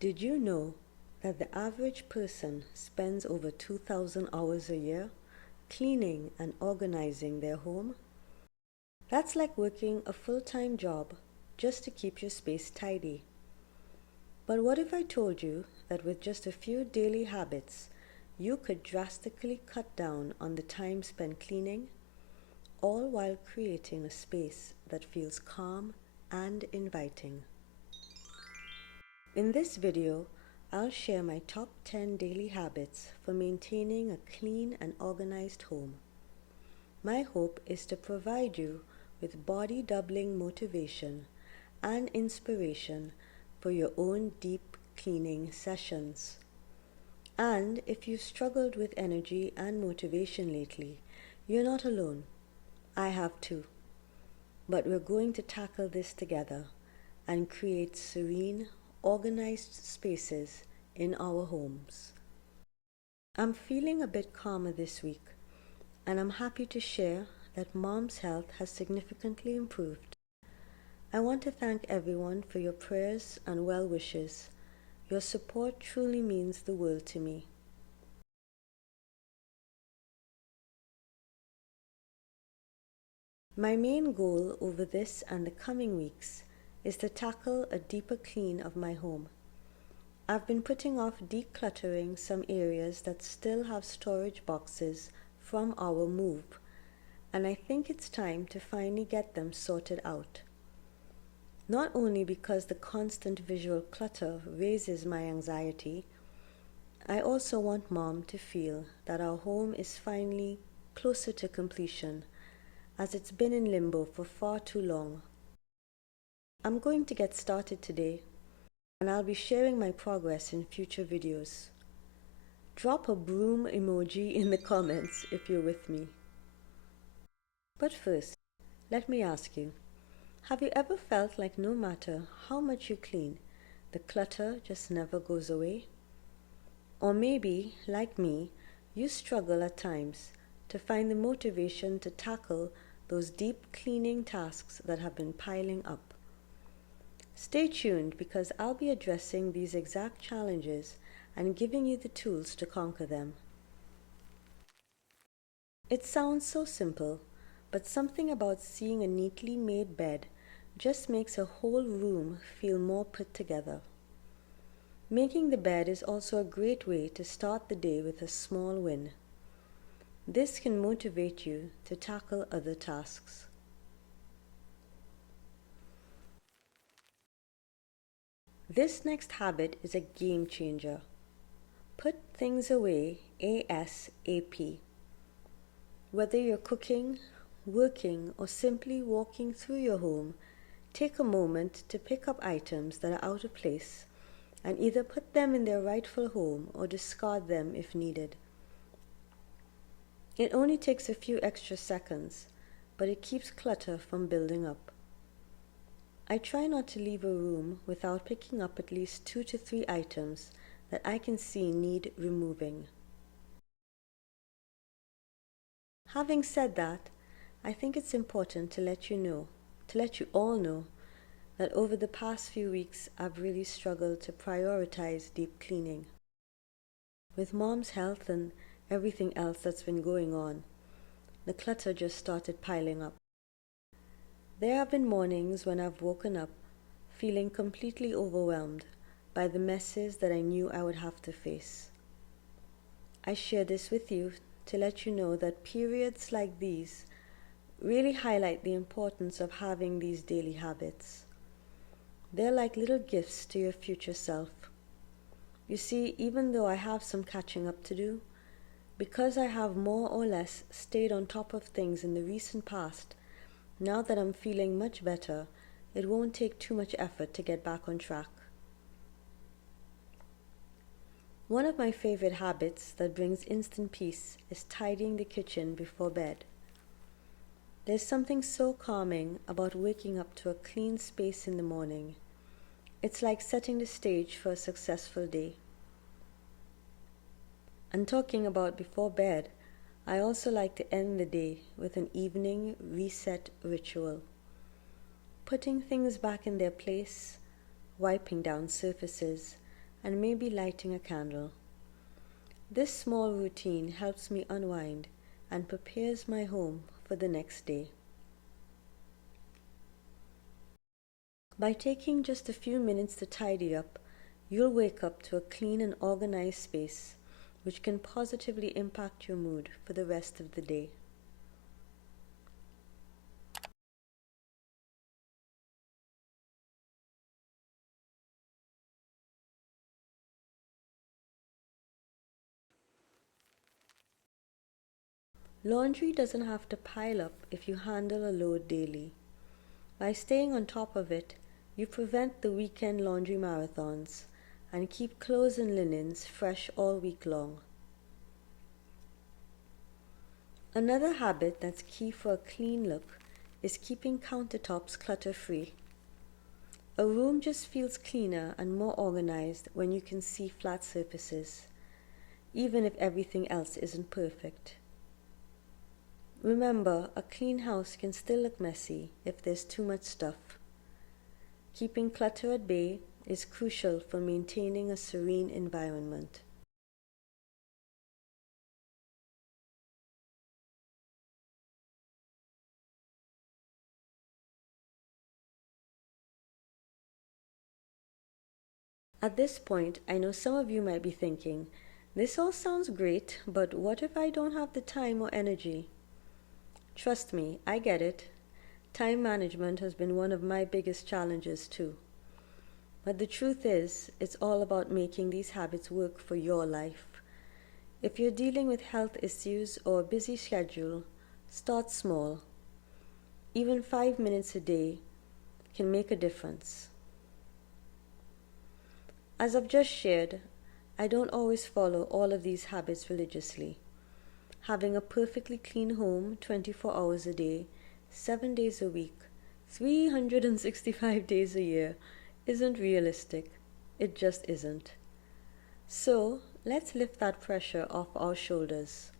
Did you know that the average person spends over 2,000 hours a year cleaning and organizing their home? That's like working a full-time job just to keep your space tidy. But what if I told you that with just a few daily habits, you could drastically cut down on the time spent cleaning, all while creating a space that feels calm and inviting? In this video, I'll share my top 10 daily habits for maintaining a clean and organized home. My hope is to provide you with body-doubling motivation and inspiration for your own deep cleaning sessions. And if you've struggled with energy and motivation lately, you're not alone. I have too. But we're going to tackle this together and create serene, organized spaces in our homes. I'm feeling a bit calmer this week, and I'm happy to share that Mom's health has significantly improved. I want to thank everyone for your prayers and well wishes. Your support truly means the world to me. My main goal over this and the coming weeks is to tackle a deeper clean of my home. I've been putting off decluttering some areas that still have storage boxes from our move, and I think it's time to finally get them sorted out. Not only because the constant visual clutter raises my anxiety, I also want Mom to feel that our home is finally closer to completion, as it's been in limbo for far too long. I'm going to get started today, and I'll be sharing my progress in future videos. Drop a broom emoji in the comments if you're with me. But first, let me ask you, have you ever felt like no matter how much you clean, the clutter just never goes away? Or maybe, like me, you struggle at times to find the motivation to tackle those deep cleaning tasks that have been piling up. Stay tuned because I'll be addressing these exact challenges and giving you the tools to conquer them. It sounds so simple, but something about seeing a neatly made bed just makes a whole room feel more put together. Making the bed is also a great way to start the day with a small win. This can motivate you to tackle other tasks. This next habit is a game changer. Put things away ASAP. Whether you're cooking, working, or simply walking through your home, take a moment to pick up items that are out of place and either put them in their rightful home or discard them if needed. It only takes a few extra seconds, but it keeps clutter from building up. I try not to leave a room without picking up at least 2 to 3 items that I can see need removing. Having said that, I think it's important to let you all know that over the past few weeks I've really struggled to prioritize deep cleaning. With Mom's health and everything else that's been going on, the clutter just started piling up. There have been mornings when I've woken up feeling completely overwhelmed by the messes that I knew I would have to face. I share this with you to let you know that periods like these really highlight the importance of having these daily habits. They're like little gifts to your future self. You see, even though I have some catching up to do, because I have more or less stayed on top of things in the recent past, now that I'm feeling much better, it won't take too much effort to get back on track. One of my favorite habits that brings instant peace is tidying the kitchen before bed. There's something so calming about waking up to a clean space in the morning. It's like setting the stage for a successful day. And talking about before bed, I also like to end the day with an evening reset ritual. Putting things back in their place, wiping down surfaces, and maybe lighting a candle. This small routine helps me unwind and prepares my home for the next day. By taking just a few minutes to tidy up, you'll wake up to a clean and organized space, which can positively impact your mood for the rest of the day. Laundry doesn't have to pile up if you handle a load daily. By staying on top of it, you prevent the weekend laundry marathons and keep clothes and linens fresh all week long. Another habit that's key for a clean look is keeping countertops clutter-free. A room just feels cleaner and more organized when you can see flat surfaces, even if everything else isn't perfect. Remember, a clean house can still look messy if there's too much stuff. Keeping clutter at bay is crucial for maintaining a serene environment. At this point, I know some of you might be thinking, this all sounds great, but what if I don't have the time or energy? Trust me, I get it. Time management has been one of my biggest challenges too. But the truth is, it's all about making these habits work for your life. If you're dealing with health issues or a busy schedule, start small. Even 5 minutes a day can make a difference. As I've just shared, I don't always follow all of these habits religiously. Having a perfectly clean home 24 hours a day, 7 days a week, 365 days a year isn't realistic. It just isn't. So, let's lift that pressure off our shoulders.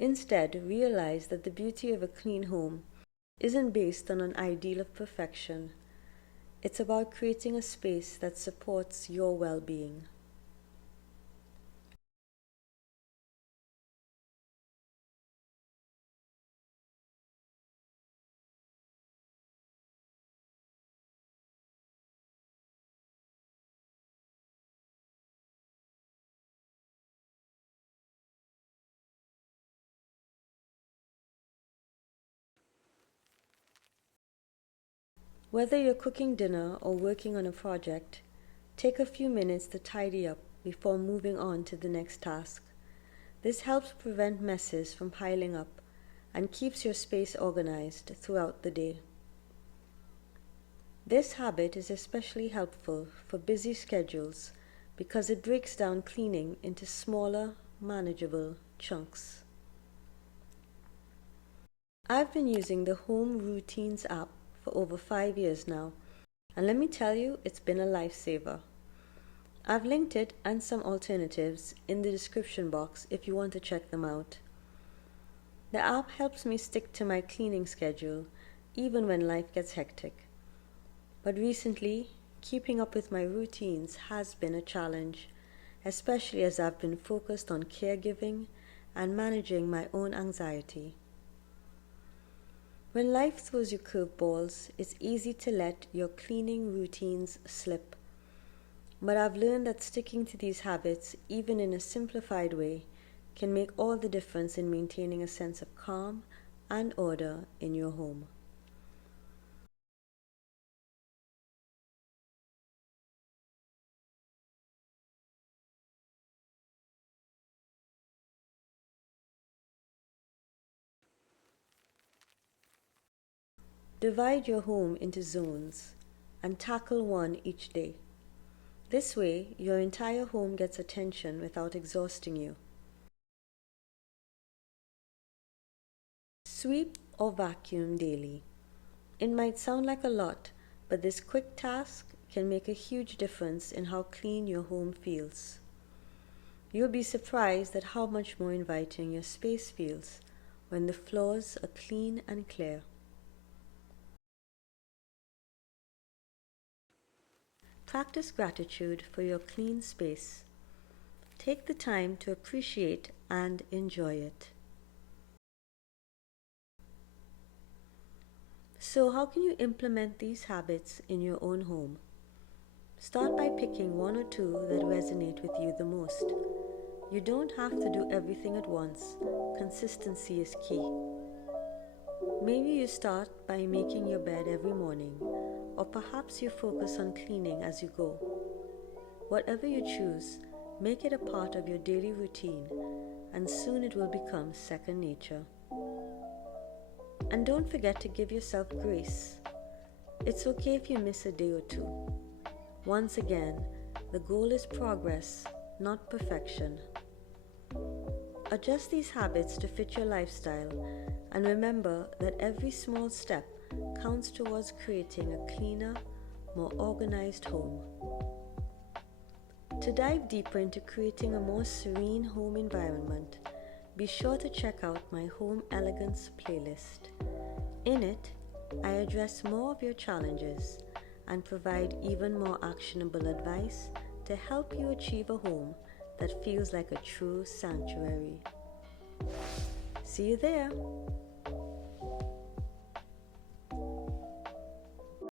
Instead, realize that the beauty of a clean home isn't based on an ideal of perfection. It's about creating a space that supports your well-being. Whether you're cooking dinner or working on a project, take a few minutes to tidy up before moving on to the next task. This helps prevent messes from piling up and keeps your space organized throughout the day. This habit is especially helpful for busy schedules because it breaks down cleaning into smaller, manageable chunks. I've been using the Home Routines app for over 5 years now, and let me tell you, it's been a lifesaver. I've linked it and some alternatives in the description box if you want to check them out. The app helps me stick to my cleaning schedule even when life gets hectic. But recently, keeping up with my routines has been a challenge, especially as I've been focused on caregiving and managing my own anxiety. When life throws you curveballs, it's easy to let your cleaning routines slip. But I've learned that sticking to these habits, even in a simplified way, can make all the difference in maintaining a sense of calm and order in your home. Divide your home into zones and tackle one each day. This way, your entire home gets attention without exhausting you. Sweep or vacuum daily. It might sound like a lot, but this quick task can make a huge difference in how clean your home feels. You'll be surprised at how much more inviting your space feels when the floors are clean and clear. Practice gratitude for your clean space. Take the time to appreciate and enjoy it. So, how can you implement these habits in your own home? Start by picking one or two that resonate with you the most. You don't have to do everything at once. Consistency is key. Maybe you start by making your bed every morning, or perhaps you focus on cleaning as you go. Whatever you choose, make it a part of your daily routine, and soon it will become second nature. And don't forget to give yourself grace. It's okay if you miss a day or two. Once again, the goal is progress, not perfection. Adjust these habits to fit your lifestyle, and remember that every small step counts towards creating a cleaner, more organized home. To dive deeper into creating a more serene home environment, be sure to check out my Home Elegance playlist. In it, I address more of your challenges and provide even more actionable advice to help you achieve a home that feels like a true sanctuary. See you there!